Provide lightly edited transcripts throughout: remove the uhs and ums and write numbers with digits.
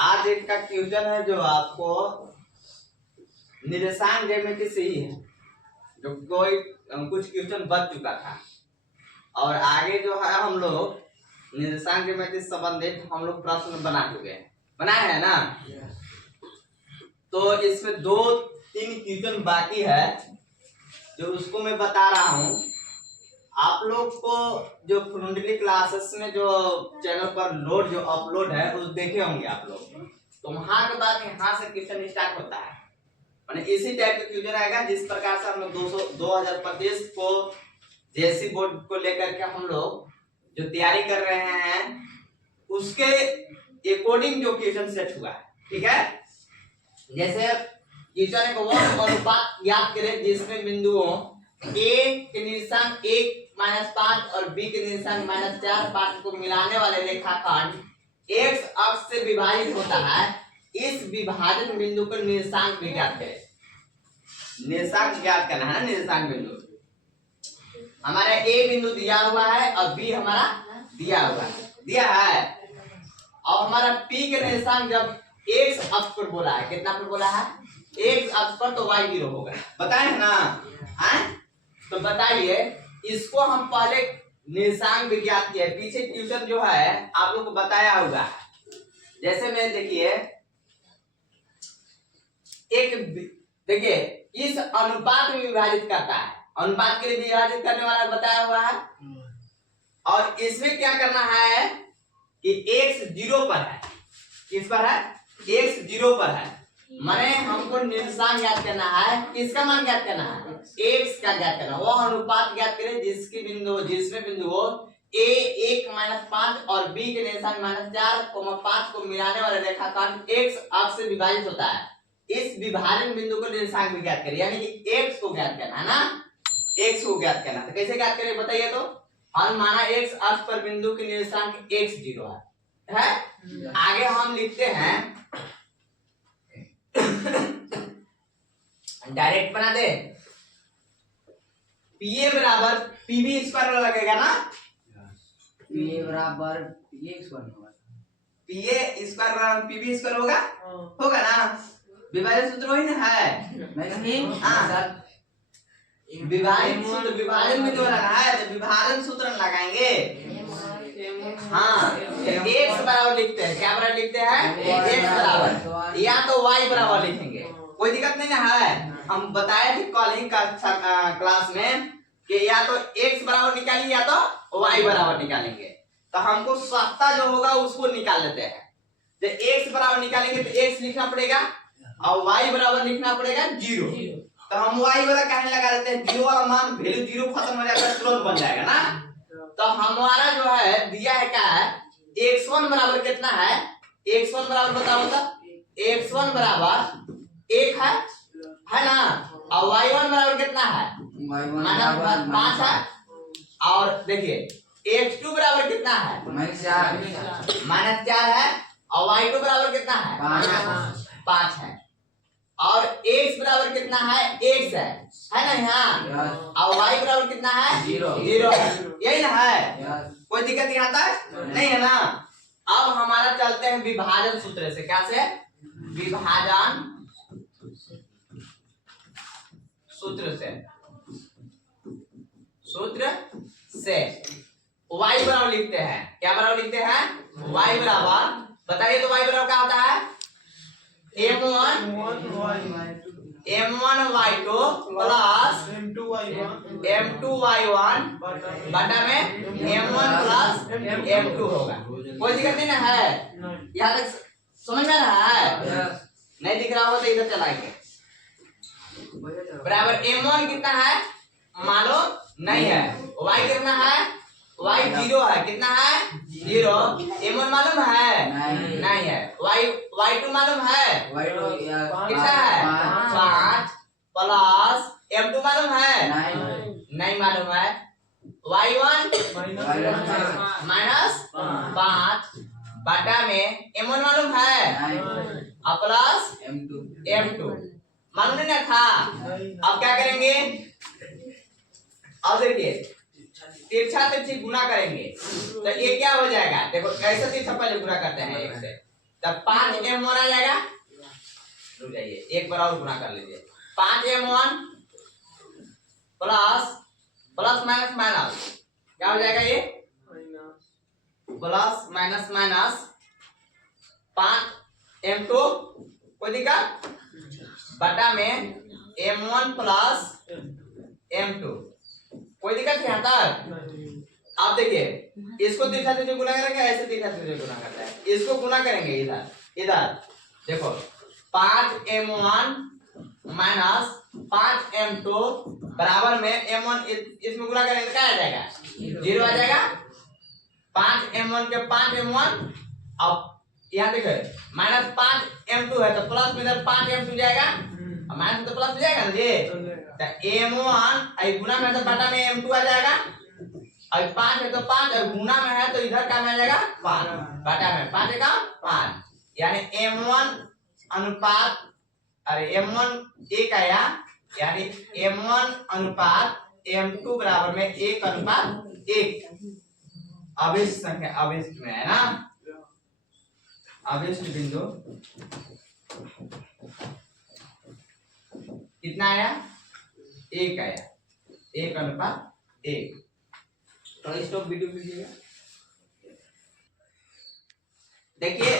आज एक का क्वेश्चन है जो आपको निर्देशांक ज्यामिति से ही है, जो कोई कुछ क्वेश्चन बच चुका था और आगे जो है हम लोग निर्देशांक ज्यामिति से संबंधित हम लोग प्रश्न बना चुके हैं, बनाए हैं ना। तो इसमें 2-3 क्वेश्चन बाकी है जो उसको मैं बता रहा हूँ। आप लोग को जो फ्रंटली क्लासेस में जो चैनल पर लोड जो अपलोड है उस देखे होंगे आप लोग, तो वहां के बाद यहाँ से क्वेश्चन स्टार्ट होता है। माने इसी टाइप का क्वेश्चन आएगा जिस प्रकार से हम लोग 2025 को जेएससी बोर्ड को लेकर के हम लोग जो तैयारी कर रहे हैं उसके अकॉर्डिंग जो क्वेश्चन सेट हुआ है, ठीक है। जैसे क्वेश्चन को वो अनुपात ज्ञात करें जिसमें बिंदुओं ए के निर्देशांक 1-5 और बी के निर्देशांक -4 पार्ट को मिलाने वाले रेखाखंड एक्स अक्ष से विभाजित होता है। इस विभाजन बिंदु का निर्देशांक भी ज्ञात करें। निर्देशांक ज्ञात करना है, निर्देशांक बिंदु हमारा ए बिंदु दिया हुआ है और बी हमारा दिया हुआ है और हमारा पी के निर्देशांक जब एक्स अक्ष पर बोला है, कितना पर बोला है? एक्स अक्ष पर, तो y 0 होगा, बताए ना। तो बताइए, इसको हम पहले निर्देशांक भी ज्ञात किया है। पीछे ट्यूशन जो है आप लोग को बताया हुआ है। जैसे मैं देखिए देखिए इस अनुपात में विभाजित करता है, अनुपात के लिए विभाजित करने वाला बताया हुआ है। और इसमें क्या करना है कि x 0 पर है, किस पर है? x 0 पर है, माने हमको निर्देशांक ज्ञात करना है। किसका मान ज्ञात करना है? x का ज्ञात करना। वो अनुपात ज्ञात करें जिसमें बिंदु a 1-5 और b के निर्देशांक -4, 5 को मिलाने वाले रेखाखंड x अक्ष से विभाजित होता है। इस विभाजन बिंदु को निर्देशांक भी ज्ञात करें, यानी कि x को ज्ञात करना है ना, x को ज्ञात करना। तो कैसे ज्ञात करें बताइए। तो हम माना x अक्ष पर बिंदु के निर्देशांक x 0 है। आगे हम लिखते हैं डायरेक्ट बना दे, PA बराबर PB स्क्वायर लगेगा ना, PA बराबर PA स्क्वायर होगा, PA स्क्वायर बराबर PB स्क्वायर होगा ना। विभाजन सूत्र वही ना है, नहीं हाँ विभाजन सूत्र, विभाजन में जो लगा है तो विभाजन सूत्र लगाएंगे। हाँ x बराबर लिखते हैं, क्या बराबर लिखते हैं? x बराबर, या तो y बराबर लिखेंगे, कोई दिक्कत नहीं ना है। हम बताए थे कॉलिंग का क्लास में कि या तो x बराबर निकालिए या तो y बराबर निकालेंगे। तो हमको सस्ता जो होगा उसको निकाल लेते हैं। जब x बराबर निकालेंगे तो x लिखना पड़ेगा और y बराबर लिखना पड़ेगा 0। तो हम y वाला कहने लगा देते हैं, 0 वाला मान वैल्यू 0 खत्म हो जाएगा, तुरंत बन जाएगा ना। तो हमारा जो है दिया है क्या है, x1 बराबर कितना है? x1 बराबर बताओ तो, x1 बराबर 1 है ना, और y1 बराबर कितना है? -5 है। और देखिए x2 बराबर कितना है? -4 है। और y2 बराबर कितना है? 5 है। और x बराबर कितना है? x है ना यहाँ, और y बराबर कितना है? 0 है, यही ना है। कोई दिक्कत यहाँ तक नहीं है ना। अब हमारा चलते हैं विभाजन सूत्र से। क्या से? विभाजन सूत्र से y बराबर लिखते हैं। क्या बराबर लिखते हैं? y बराबर, बताइए तो y बराबर क्या होता है? m1y2 प्लस m2y1 बटा में m1 प्लस m2 होगा। कोई दिक्कत नहीं ना है, यहाँ तक समझ में आ रहा है? नहीं दिख रहा होगा तो इधर चलाएंगे। बराबर m1 कितना है मालूम नहीं है, y कितना है? y 0 है, कितना है? 0। m1 मालूम है? नहीं है। y2 मालूम है? कितना है? 5 प्लस m2 मालूम है? नहीं मालूम है। y1 -5 बटा में m1 मालूम है और प्लस m2 मालूम नहीं ना था। अब क्या करेंगे? अब देखिए तिरछा तिरछी गुना करेंगे तो ये क्या हो जाएगा? देखो कैसे तिरछा पहले गुना करते हैं एक से, तब 5m1 आ जाएगा। रुक जाइए, एक बार और गुना कर लीजिए। 5m1 plus plus minus minus क्या हो जाएगा ये? प्लस माइनस माइनस 5m2 कोई दिक्कत बटा में m1 प्लस m2 कोई दिक्कत यहाँ तक। आप देखिए इसको तीसरा से जो गुना करेंगे ऐसे तीसरा से जो गुना करता है, इसको गुना करेंगे इधर इधर देखो 5m1 माइनस 5m2 बराबर में m1 इसमें गुना करेंगे तो क्या आ जाएगा? 0 आ जाएगा। 5m1 के 5m1 अब यहाँ देखो माइनस 5m2 है तो प्लस में इधर 5m2 जाएगा और माइनस तो प्लस जाएगा ना जी। तो m1 आई गुना में तो बटा में m2 आ जाएगा और 5 है तो 5 और गुना में है तो इधर क्या में आ जाएगा 5 बटा में 5 का 5 यानी m1 अनुपात अरे m1 1 आया यानी m1 अनुपात m2 बराबर में 1 अनुपात 1 अभिष्ट संख्या अभिष्ट में है ना। अभिष्ट बिंदु कितना आया? 1 आया, 1 अनुपात 1। तो स्टॉप वीडियो कीजिएगा। देखिए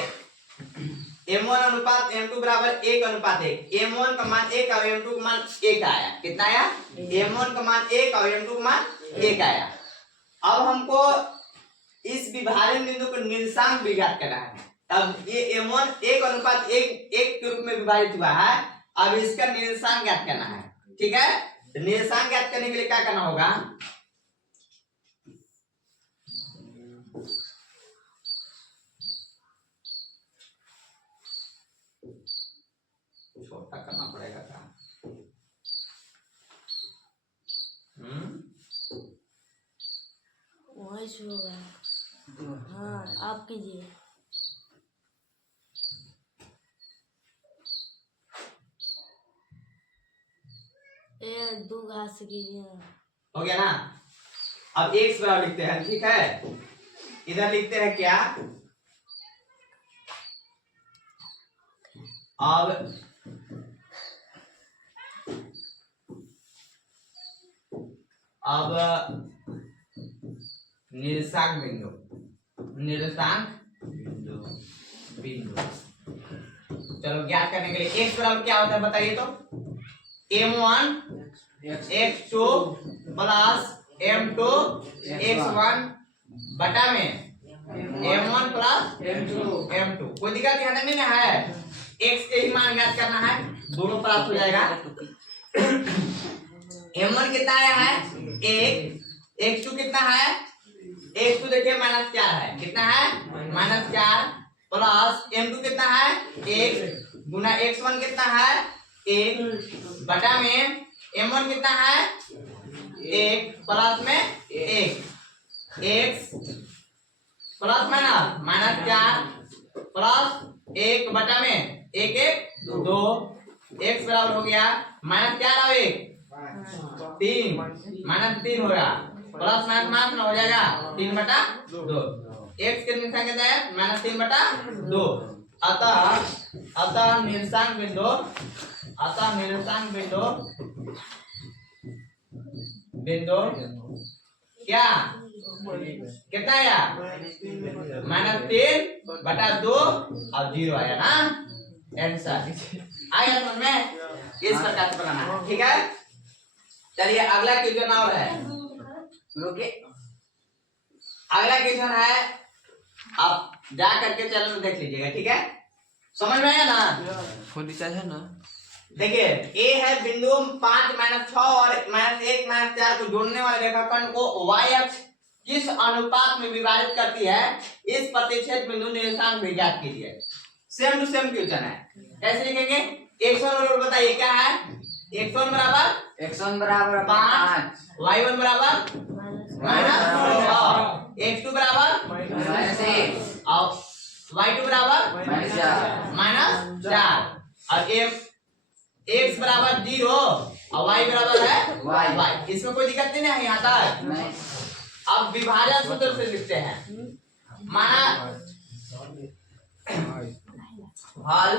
m1 अनुपात m2 बराबर 1 अनुपात 1। m1 का मान 1 और m2 का मान 1 आया। कितना आया? m1 का मान 1 और m2 का मान 1 आया। अब हमको इस विभाजन बिंदु को निर्देशांक भी ज्ञात करना है। अब ये m1 1 अनुपात 1 के रूप में विभाजित हुआ है, अब इसका निर्देशांक ज्ञात करना है। ठीक है, तो निर्देशांक ज्ञात करने के लिए क्या करना होगा? छोटा करना पड़ेगा क्या? वही शुरू होगा। हाँ आप कीजिए। ए 2 घास से कीजिए। हो गया ना। अब x बराबर लिखते हैं, ठीक है। इधर लिखते हैं क्या? अब निर्देशांक बिंदु चलो ज्ञात करने के लिए x बराबर क्या होता है बताइए तो? m1 x2 plus m2 x1 बटा में m1 प्लस m2। कोई दिक्कत यहाँ तक नहीं ना है? x के ही मान ज्ञात करना है, दोनों प्राप्त हो जाएगा। m1 कितना आया है? 1। x2 कितना है? x2 देखिए -4 है। कितना है? -4 प्लस m2 कितना है? 1 गुना x1 कितना है? 1 बटा में m1 कितना है? 1 प्लस में 1 x प्लस माइनस -4 प्लस 1 बटा में 1 1 2 x बराबर हो गया -4 और 1 3 -3 होगा प्लस माइनस हो जाएगा 3 बटा 2। x के निर्देशांक कितना है? -3 बटा 2। अतः निर्देशांक बिंदु क्या कितना आया? -3 बटा 2 और 0 आया ना। आंसर आया समझ में? इस प्रकार से बनाना है, ठीक है। चलिए अगला क्वेश्चन और है। अगला क्वेश्चन है, आप जा करके चैनल में देख लीजिएगा, ठीक है। समझ में आया ना? फोन रिचार्ज है ना? देखिए ए है बिंदु 5 -6 और -1 -4 को जोड़ने वाले रेखाखंड को y अक्ष किस अनुपात में विभाजित करती है, इस प्रतिच्छेद बिंदु निर्देशांक भी ज्ञात कीजिए। सेम टू सेम क्वेश्चन है। कैसे लिखेंगे? x1 बराबर बताइए क्या है? x1 बराबर 5 y1 बराबर -6 x2 बराबर -1 और y2 बराबर -4 और x बराबर 0 और y बराबर है y। इसमें कोई दिक्कत नहीं है यहाँ तक। अब विभाजन सूत्र से लिखते हैं। माना हल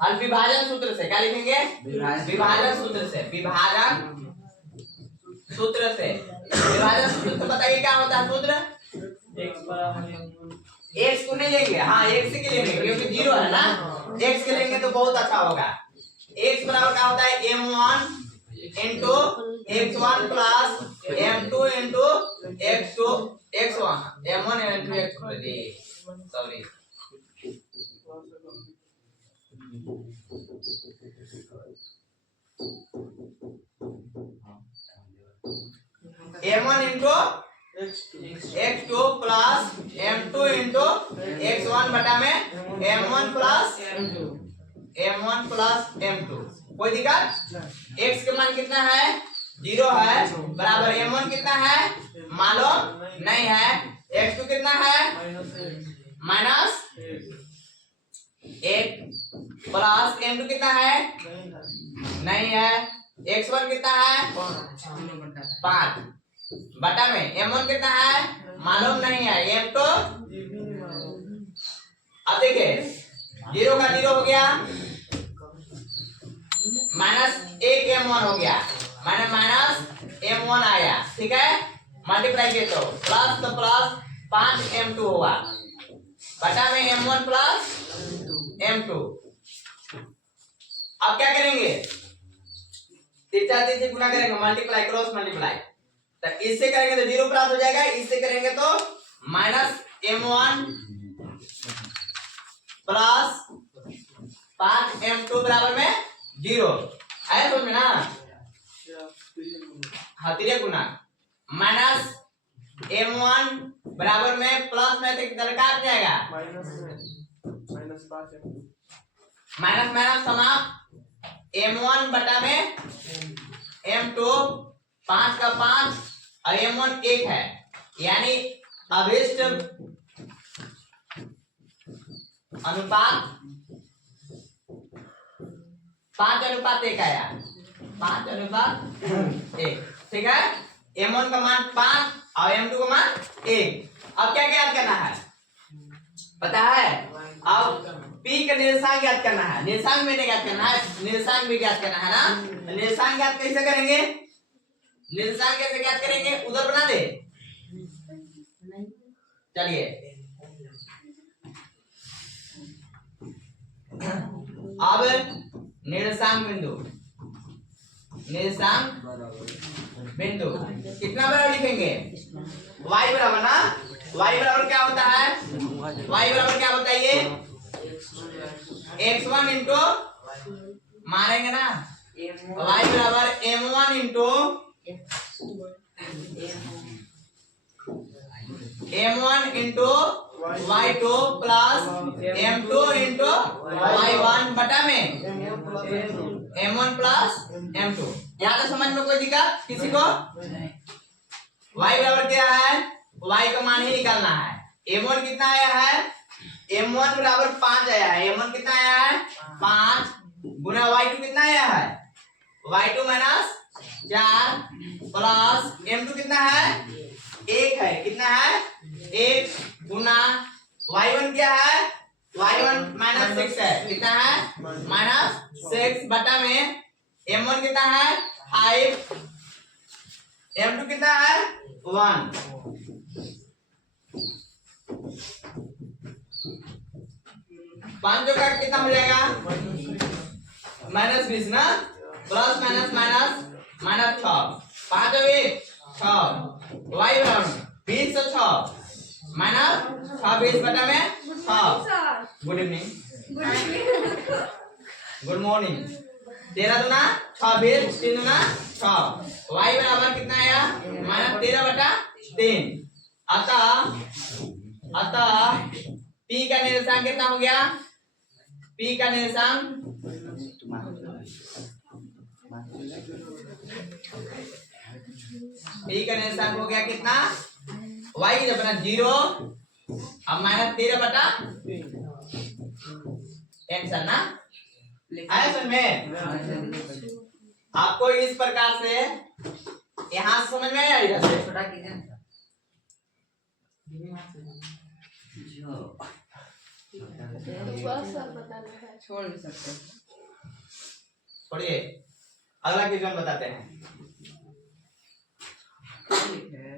हल विभाजन सूत्र से क्या लिखेंगे? विभाजन सूत्र से। विभाजन सूत्र से। विभाजन सूत्र से बताइए क्या होता है सूत्र? एक्स को नहीं लेंगे, हाँ एक्स के लेंगे क्योंकि जीरो है ना, एक्स के लेंगे तो बहुत अच्छा होगा। एक्स बराबर क्या होता है? m1 into x1 plus m2 into x2 x1 m1 into x2 sorry m1 into x2 plus m2 into x1 बटा में m1 प्लस m2। कोई दिक्कत? x का मान कितना है? 0 है, बराबर m1 कितना है? मालूम नहीं है। x2 कितना है? माइनस 1 प्लस m2 कितना है? नहीं है। x1 कितना है? 5 बटा में m1 कितना है? मालूम नहीं है। m2 अब देखिए 0 का 0 हो गया, माइनस 1 m1 हो गया, माइनस m1 आया, ठीक है। मल्टीप्लाई किए तो प्लस 5 m2 होगा बटा में m1 प्लस m2। अब क्या करेंगे? तीसरा गुना करेंगे, मल्टीप्लाई क्रॉस मल्टीप्लाई, तो इससे करेंगे तो 0 प्राप्त हो जाएगा, इससे करेंगे तो माइनस m1 प्लस 5 m2 बराबर में 0 आया समझ में ना? हाँ तीसरे गुना माइनस m1 बराबर में प्लस में तो काट जाएगा, माइनस माइनस समाप्त m1 बटा में m2 5 का 5 और m1 1 है, यानी अभिष्ट अनुपात 5:1 आया, 5:1, ठीक है। m1 का मान 5 और m2 का मान 1। अब क्या ज्ञात करना है पता है? अब p का निर्देशांक ज्ञात करना है, निर्देशांक में नहीं ज्ञात करना है, निर्देशांक भी ज्ञात करना है ना। निर्देशांक ज्ञात कैसे करेंगे? निर्देशांक कैसे ज्ञात करेंगे? उधर बना दे, चलिए अब निर्देशांक बिंदु, निर्देशांक बिंदु कितना बराबर लिखेंगे? y बराबर ना, y बराबर क्या होता है? y बराबर क्या बताइए? x1 इंटू मारेंगे ना, y बराबर m1 into m1 into y2 plus m2 into y1 बटा में m1 प्लस m2। यहाँ तक समझ में कोई दिक्कत किसी को? y बराबर क्या है? y का मान ही निकालना है। m1 कितना आया है? m1 बराबर 5 आया है, m1 कितना आया है? 5 गुना y2 कितना आया है? y2 माइनस 4 प्लस m2 कितना है? 1 है, कितना है? 1 गुना y1 क्या है? y1 माइनस 6 है, कितना है? माइनस 6 बटा में m1 कितना है? 5 m2 कितना है? 1। पांचों का कितना हो जाएगा? -20 ना, प्लस माइनस माइनस माइनस 6, 5 और 1 6, y बराबर 20 से 6 माइनस 26 बटा में 6। Good evening, good morning. 13 दूना 26, 3 दूना 6, y बराबर कितना आया? -13/3। अतः p का निर्देशांक कितना हो गया? p का निर्देशांक हो गया कितना? y जब बना 0 अब -13/3 टेंशन ना आया समझ में? आपको इस प्रकार से यहाँ समझ में आया? इधर से छोटा कीजिए जो सकते हैं, छोड़ भी सकते हैं। पढ़िए अगला क्वेश्चन बताते हैं। ठीक है,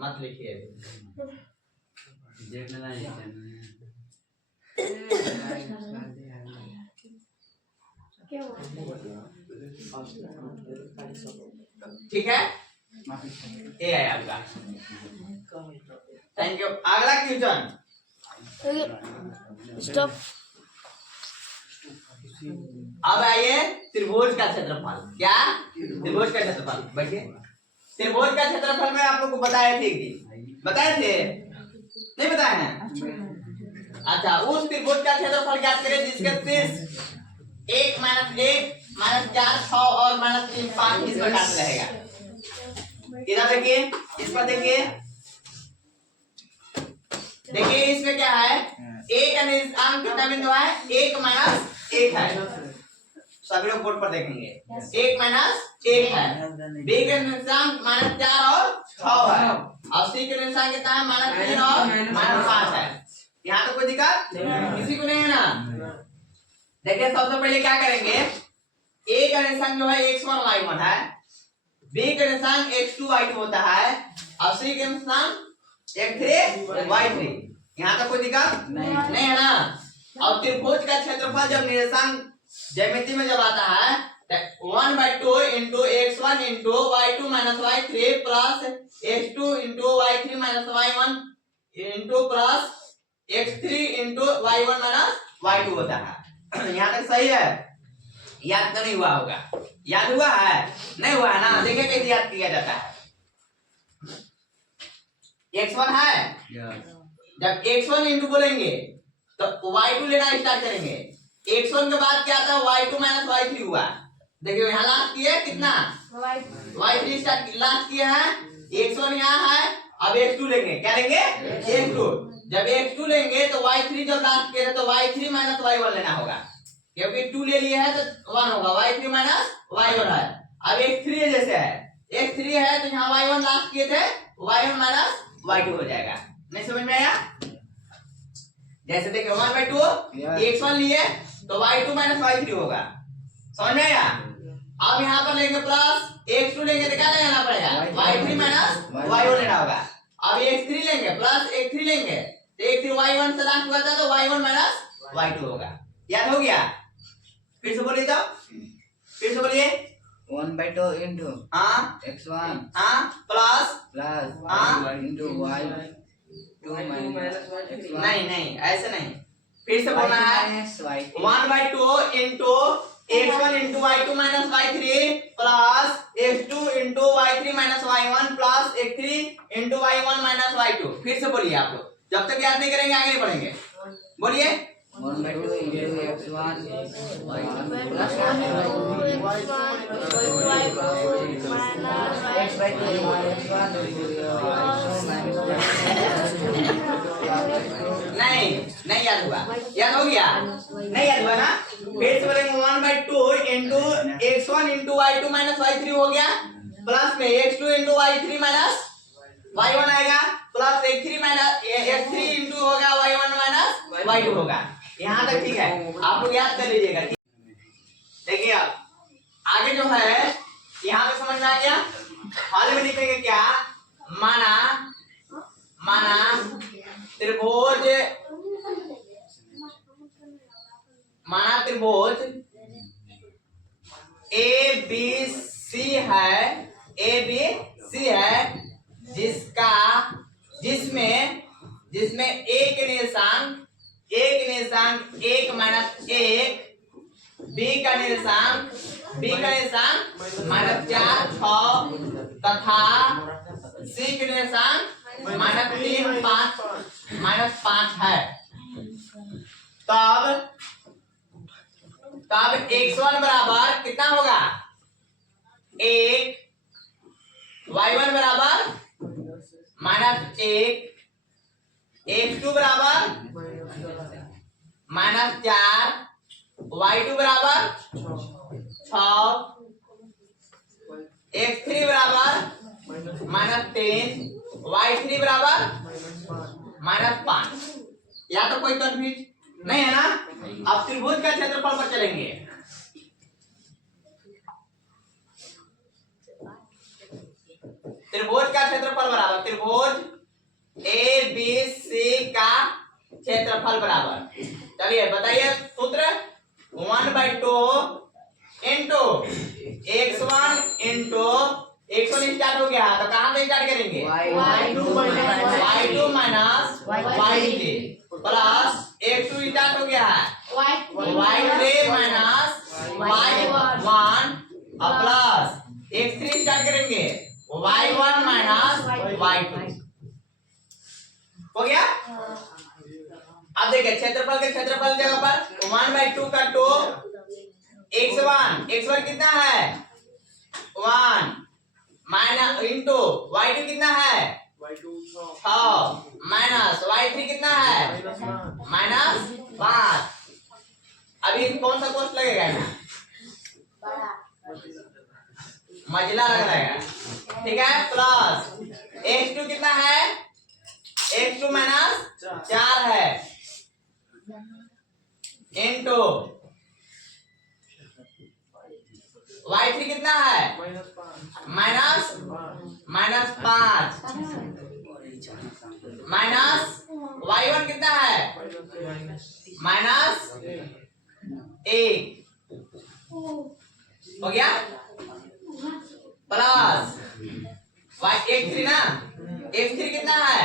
मत लिखिए। ठीक है, ये है आपका। Thank you. अगला क्वेश्चन, स्टॉप। अब आइए त्रिभुज का क्षेत्रफल। क्या? त्रिभुज का क्षेत्रफल। बैठिए। त्रिभुज का क्षेत्रफल में आप लोग को बताए थे एक दिन, बताए थे नहीं बताए हैं? अच्छा, उस त्रिभुज का क्षेत्रफल ज्ञात करें जिसके शीर्ष 1 -1 -4 6 और -3 5 इस प्रकार से रहेगा। इधर देखिए, इस पर देखिए, देखिए इसमें क्या है, एक का निर्देशांक कितना बिंदु है? 1 -1 है। सभी लोग बोर्ड पर देखेंगे, 1 -1 है। बी का निर्देशांक -4 और 6 है, और सी का निर्देशांक कितना है? -3 और -5 है। यहाँ तो कोई दिक्कत किसी को नहीं है ना? देखिए सबसे पहले क्या करेंगे, ए का निर्देशांक जो है x1 y1 है, बी का निर्देशांक x2 y2 होता है, और सी का निर्देशांक x3 y3। यहाँ तक कोई दिक्कत नहीं है ना? और त्रिभुज का क्षेत्रफल जब निर्देशांक ज्यामिति में जब आता है, 1/2 into x1 into y2 minus y3 plus x2 into y3 minus y1 into plus x3 into y1 minus y2 होता है। यहाँ तक सही है? याद तो नहीं हुआ होगा? याद हुआ है? नहीं हुआ है ना? देखिए कैसे याद किया जाता है। x1 है, जब x1 इंटू बोलेंगे तो y2 लेना स्टार्ट करेंगे। x1 के बाद क्या आता है? y2 minus y3 हुआ। देखिए यहाँ लास्ट किया कितना? y3 स्टार्ट लास्ट किया है, x1 यहाँ है, अब x2 लेंगे। क्या लेंगे? x2। जब x2 लेंगे तो y3 जब लास्ट किया तो y3 minus y1 लेना होगा, क्योंकि 2 ले लिया है तो 1 होगा, y3 minus y1 है। अब x3 जैसे है, x3 है तो यहाँ y1 लास्ट किए थे, y1 minus y2 हो जाएगा। नहीं समझ में आया? जैसे देखिए 1/2 x1 लिए तो y2 minus y3 होगा। समझ में आया? अब यहाँ पर लेंगे प्लस x2 लेंगे तो क्या लेना पड़ेगा? y3 minus y1 लेना होगा। अब x3 लेंगे प्लस x3 लेंगे तो x3 y1 से लास्ट हुआ था तो y1 minus y2 होगा। याद हो गया? फिर से बोलिए, तो फिर से बोलिए। 1/2 into x1 plus into y2 minus x1। नहीं ऐसे नहीं, फिर से बोलना है। y2 1/2 into x1 into y2 minus y3 plus x2 into y3 minus y1 plus x3 into y1 minus y2। फिर से बोलिए आप लोग, जब तक याद नहीं करेंगे आगे नहीं बढ़ेंगे। बोलिए। 1/2 into x1 नहीं याद हुआ? याद हो गया? नहीं याद हुआ ना? फिर से बोलेंगे 1/2 into x1 into y2 minus y3 हो गया, प्लस में x2 into y3 minus y1 आएगा, प्लस x3 into होगा y1 minus y2 होगा। यहाँ तक ठीक है? आप लोग याद कर लीजिएगा। देखिए आप आगे जो है यहाँ पे समझ में आ गया? हाल में लिखेंगे क्या? माना त्रिभुज ABC है, जिसमें एक निर्देशांक 1 -1, बी का निर्देशांक -4 6 तथा सी का निर्देशांक -3 5 है। तब x1 बराबर कितना होगा? 1, y1 बराबर -1, x2 बराबर -4, y2 बराबर 6, x3 बराबर -3, y3 बराबर -5। या तो कोई कंफ्यूज नहीं है ना। अब त्रिभुज का क्षेत्रफल पर चलेंगे। त्रिभुज का क्षेत्रफल बराबर त्रिभुज ए बी सी का क्षेत्रफल बराबर, चलिए बताइए सूत्र 1/2 into x1 into x1 start हो गया तो कहां से स्टार्ट करेंगे y2 minus y3 plus x2 start हो गया है y3 minus y1 plus x3 start करेंगे y1 माइनस y2 हो गया। अब देखिए क्षेत्रफल के क्षेत्रफल जगह पर 1/2 का 2 x1 कितना है 1 माइनस इंटू y2 कितना है 6 माइनस y3 कितना है -5। अभी कौन सा कोष्ट लगेगा यहाँ मझला लग रहा है, ठीक है। प्लस x2 कितना है x2 माइनस 4 है इंटू y3 कितना है -5 माइनस y1 कितना है -1 हो गया। प्लस x3 ना x3 कितना है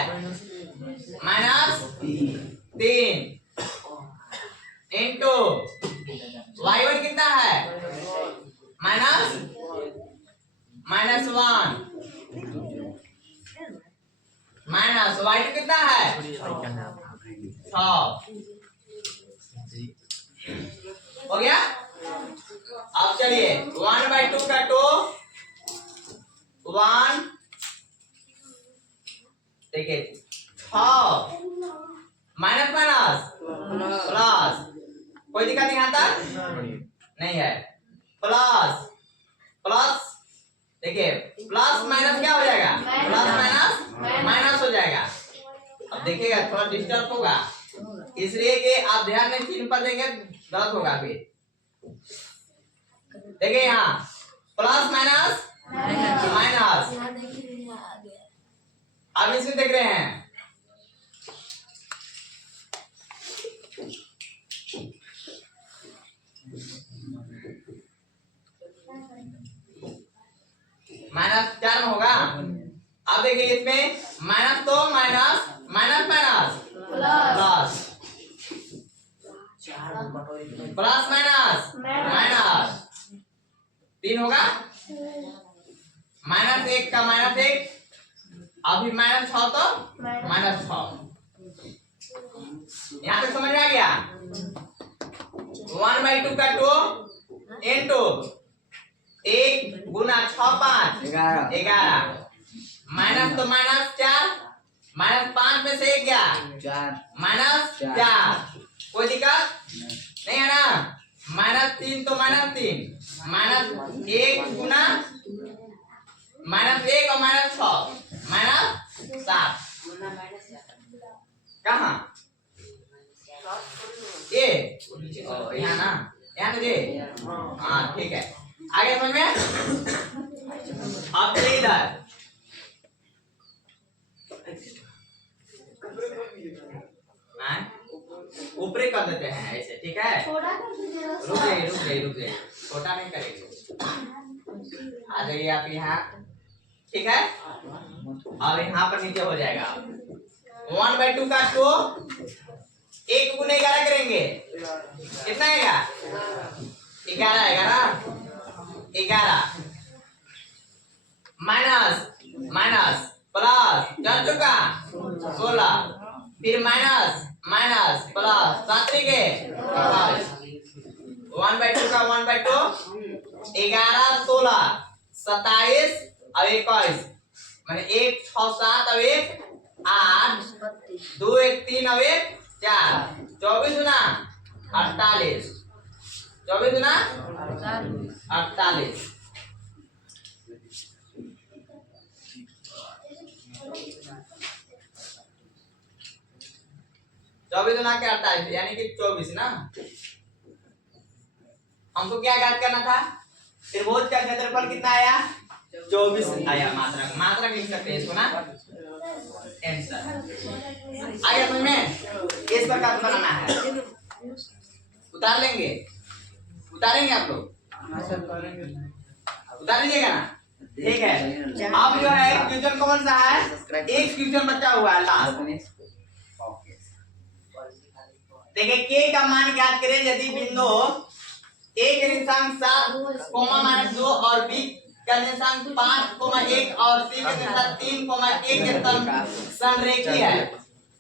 -3 इंटू y1 कितना है -1 माइनस y2 कितना है 6 हो गया। अब चलिए 1/2 का 2 1 देखिए 6 माइनस प्लस कोई दिक्कत नहीं आता नहीं है प्लस देखिए प्लस माइनस क्या हो जाएगा प्लस माइनस हो जाएगा। अब देखिएगा थोड़ा डिस्टर्ब होगा इसलिए कि आप ध्यान में चिन्ह पर देंगे गलत होगा फिर। देखिए यहाँ प्लस माइनस अब इसमें देख रहे हैं -4 में होगा। अब देखिए इसमें माइनस तो माइनस प्लस माइनस 3 होगा -1 का -1 अभी -6 तो -6 यहाँ पे समझ में आ गया। 1/2 का 2 इंटू 1 गुना 6 5 11 माइनस तो -4 -5 में से 1 गया -4 कोई दिक्कत नहीं है ना। -3 तो -3 -1 गुना -1 और -6 -7 कहाँ ये यहाँ ना यहाँ तो ये हाँ ठीक है आगे समझ में। अब चलिए इधर ऊपरी कर देते हैं ऐसे ठीक है। रुक जाइए छोटा नहीं करेंगे आ जाइए आप यहाँ ठीक है। अब यहाँ पर नीचे हो जाएगा 1/2 का 2 1 गुने 11 करेंगे कितना आएगा 11 आएगा ना 11 माइनस प्लस चल चुका 16 फिर माइनस प्लस 7 के 1/2 का 1/2 11 16 27 और 21 माने 1 6 7 और 1 8 2 1 3 और 1 4 24 गुना 48 24 गुना 48 24 24 गुना के 28 यानी कि 24 ना। हमको क्या ज्ञात करना था? त्रिभुज का क्षेत्रफल कितना आया? 24 आया। मात्रक लिख सकते हैं इसको ना, आंसर आया समझ में। इस प्रकार बनाना है। उतार लेंगे, उतारेंगे आप लोग, उतार लीजिएगा ना, ठीक है। अब जो है क्वेश्चन कौन सा है? एक क्वेश्चन बचा हुआ है लास्ट। देखिए के का मान ज्ञात करें यदि बिंदु ए के निर्देशांक 7 कोमा -2 और बी का निर्देशांक 5,1 और सी का निर्देशांक 3,1 के संरेखी है।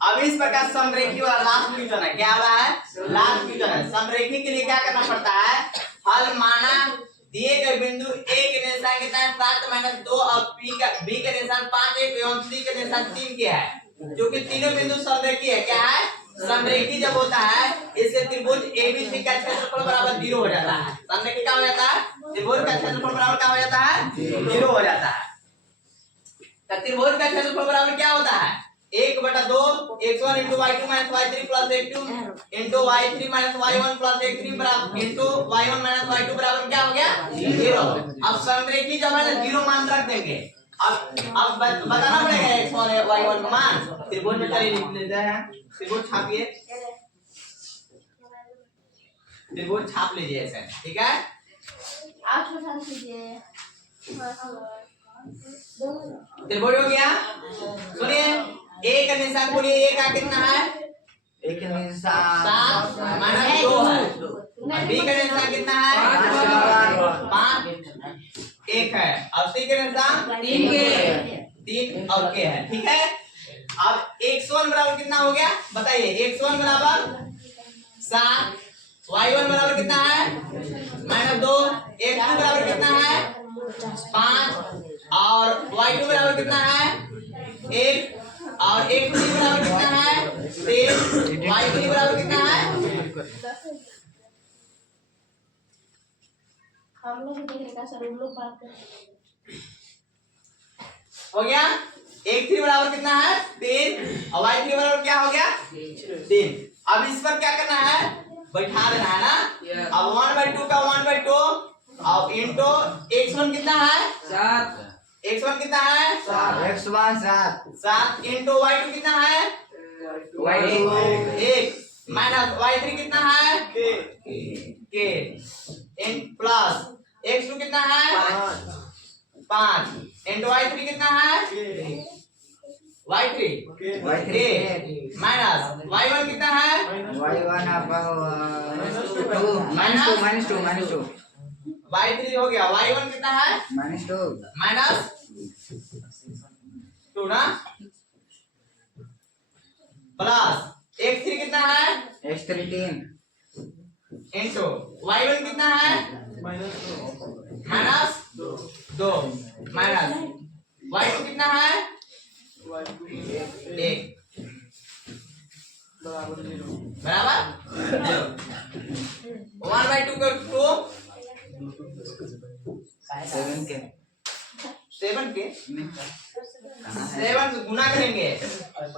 अब इस प्रकार समरेखी वाला लास्ट क्वेश्चन है। क्या वाला है? लास्ट क्वेश्चन है। समरेखी के लिए क्या करना पड़ता है? हल माना दिए गए बिंदु ए के निर्देशांक कितना है? 7 - 2 और बी के निर्देशांक 5,1 एवं सी के निर्देशांक 3 के है। क्योंकि तीनों बिंदु समरेखी है। क्या है? समरेखी जब होता है इससे त्रिभुज एबीसी का क्षेत्रफल बराबर 0 हो जाता है। समरेखी क्या हो जाता है? त्रिभुज का क्षेत्रफल बराबर क्या हो जाता है? 0 हो जाता है। तो त्रिभुज का क्षेत्रफल बराबर क्या होता है? 1/2 x1 * y2 - y3 + x2 * y3 - y1 + x3 बराबर * y1 - y2 बराबर क्या हो गया? 0। अब समरेखी जब है ना 0 मान रख देंगे। अब बताना पड़ेगा x1 y1 का मान। त्रिभुज में चलिए लिख लेते हैं। त्रिभुज छापिए, त्रिभुज छाप लीजिए ऐसे, ठीक है। त्रिभुज हो गया। सुनिए ए का निशान बोलिए, ए का कितना है? एक निशान 7 - 2 है। बी का निशान कितना है? 5 1 है। और सी का निशान 3 और के है, ठीक है। अब x1 बराबर कितना हो गया बताइए? x1 बराबर 7, y1 बराबर कितना है? -2, x2 बराबर कितना है? 5 और y2 बराबर कितना है? 1 और x3 बराबर कितना है? 3, y3 बराबर कितना है? हम लोग देखने का सर उन लोग बात कर हो गया। x3 बराबर कितना है? 3 और y3 बराबर क्या हो गया? 3। अब इस पर क्या करना है? बैठा देना है ना। अब 1/2 का 1/2 और इंटू x1 कितना है? 7। x1 कितना है? 7 7 इंटू y2 कितना है? 1 माइनस y3 कितना है? k इन प्लस x2 कितना है? 5 इंटू y3 कितना है? y3 माइनस y1 कितना है? y1 आपका -2 y3 हो गया। y1 कितना है? -2 माइनस 2 ना, प्लस x3 कितना है? x3 3 इंटू y1 कितना है? माइनस 2 माइनस y2 कितना है? 1 बराबर 1/2 का 2 7 के 7 के 7 गुना करेंगे।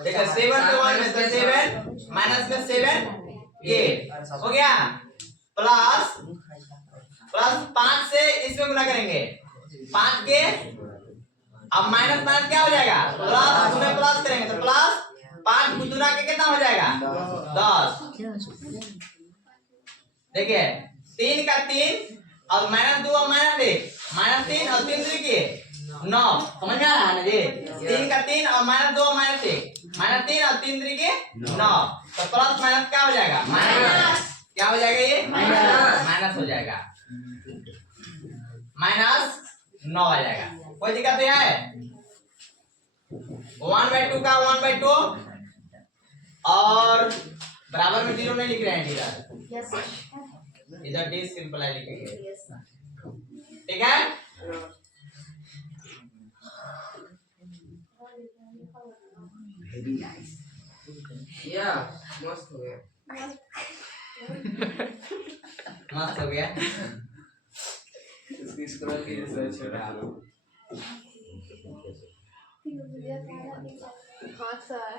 देखो 7 से 1 में तो 7 माइनस में 7 ये हो गया। प्लस 5 से इसमें गुना करेंगे 5 के। अब माइनस माइनस क्या हो जाएगा? प्लस में प्लस करेंगे तो प्लस 5 गुना के कितना हो जाएगा? 10। देखिए 3 का 3 और -2 और -1 -3 और 3 के 9 समझ में आ रहा है ना जी? 3 का 3 और -2 और -1 -3 और 3 के 9 तो प्लस माइनस क्या हो जाएगा? माइनस क्या हो जाएगा? ये माइनस हो जाएगा। -9 आ जाएगा। कोई दिक्कत नहीं है। 1/2 का 1/2 और बराबर में 0 नहीं लिख रहे हैं इधर डी सिंपल है लिखेंगे, ठीक है। वेरी नाइस या मस्त हो गया। मस्त हो गया। इसकी स्क्रॉल की रिसर्च हो रहा है। हाँ सर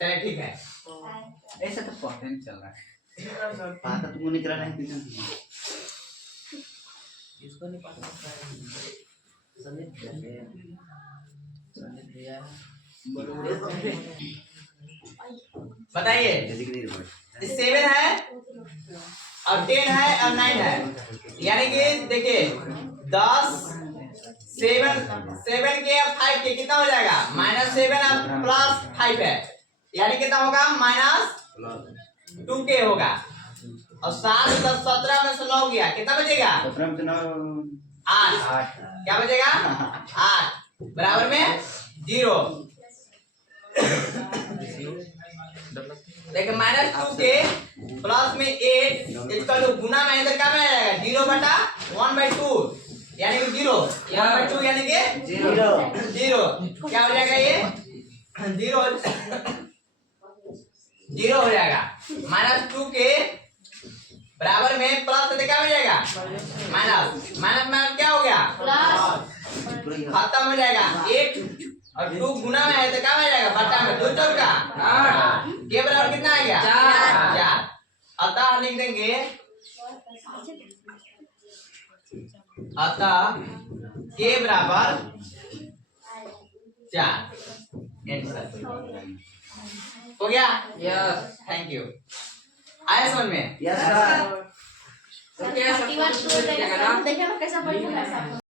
चलिए ठीक है। ऐसा तो पॉइंट चल रहा है पाता तुमको निकला नहीं पीछे इसको नहीं पता संदीप भैया बताइए, जल्दी जल्दी बोल 7 है और 10 है और 9 है, यानी कि देखिए 10 7 के और 5 के कितना हो जाएगा? -7 और +5 है, यानी कितना होगा? -2k होगा। और 7 10 17 में से 9 गया, कितना बचेगा? 8। क्या बचेगा? 8 बराबर में 0। देखिए -2k प्लस में 8 इसका जो गुना में इधर क्या में आएगा? 0/1/2 यानी कि 0 1/2 यानी कि 0 क्या हो जाएगा? ये 0 हो जाएगा। -2k बराबर में प्लस से क्या हो जाएगा? माइनस में क्या हो गया? खत्म हो जाएगा। 8 और 2 गुना में है तो क्या हो जाएगा? बट्टा में 2 4 का 8 के बराबर कितना आ गया? 4। अतः लिख देंगे, अतः के बराबर 4। हो गया? Yes thank you. आया समझ में? यस सर तो क्या सब कुछ देखेगा ना देखिए ना कैसा बैठा है।